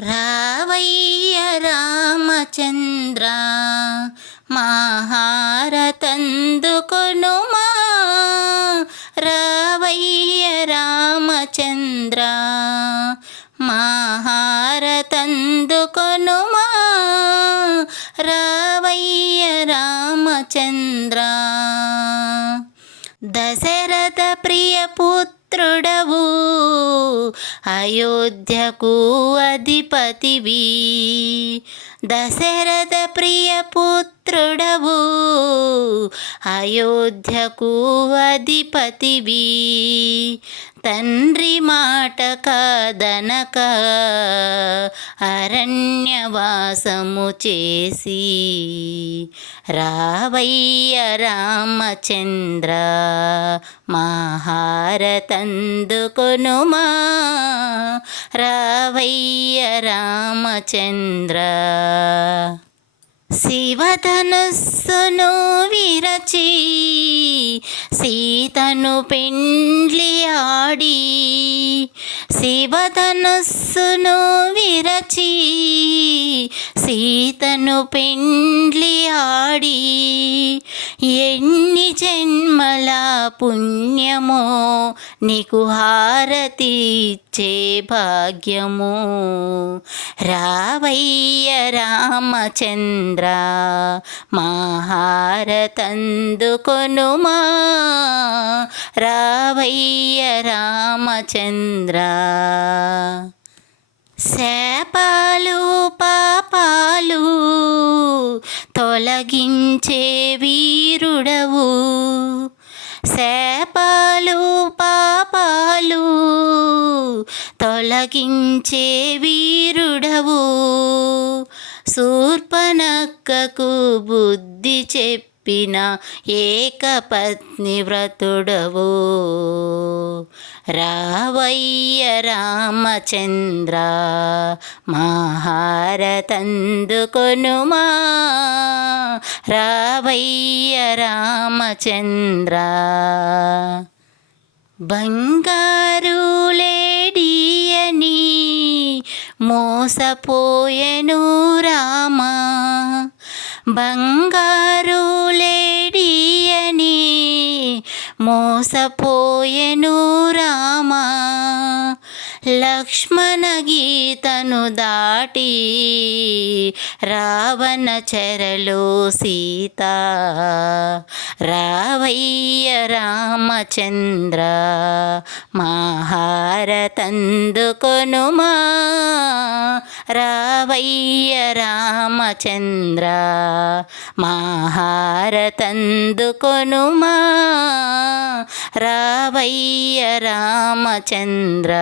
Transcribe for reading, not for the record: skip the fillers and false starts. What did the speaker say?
రావయ్య రామచంద్ర మహారతందుకొనుమా. రావయ్య రామచంద్ర మహారతందుకొనుమా. రావయ్య రామచంద్ర దశరథ ప్రియ పుత్రుడవు, అయోధ్యకు అధిపతివి. దశరథ ప్రియ పుత్రుడవు, అయోధ్యకు అధిపతివి. తండ్రి మాట కాదనక అరణ్యవాసము చేసి, రావయ్య రామచంద్ర మహారతందుకొనుమా. రావయ్య రామచంద్ర శివధనుస్సును విరచి సీతను పెండ్లి ఆడి. శివధనుస్సును విరచి సీతను పెండ్లి ఆడి. ఎన్ని జన్మల పుణ్యమో నీకు హారతి ఇచ్చే భాగ్యము. రావయ్య రామచంద్ర మహారతందుకొనుమా. రావయ్య రామచంద్ర శాపాలు పాపాలు తొలగించే వీరుడవు. శాపాలు పాపాలు తొలగించే వీరుడవు. శూర్పణఖకు బుద్ధి చెప్పిన ఏకపత్ని వ్రతుడవు. రావయ్య రామచంద్ర మహారతందుకొనుమా. రావయ్య రామచంద్ర బంగారు లేడియని మోసపోయెను రామ. బంగారు లేడియని మోసపోయెను రామ. లక్ష్మణ గీతను దాటి రావణ చెరలో సీత. రావయ్య రామచంద్ర మహారతందుకొనుమా. రావయ్య రామచంద్ర మహారతందుకొనుమా. రావయ్య రామచంద్ర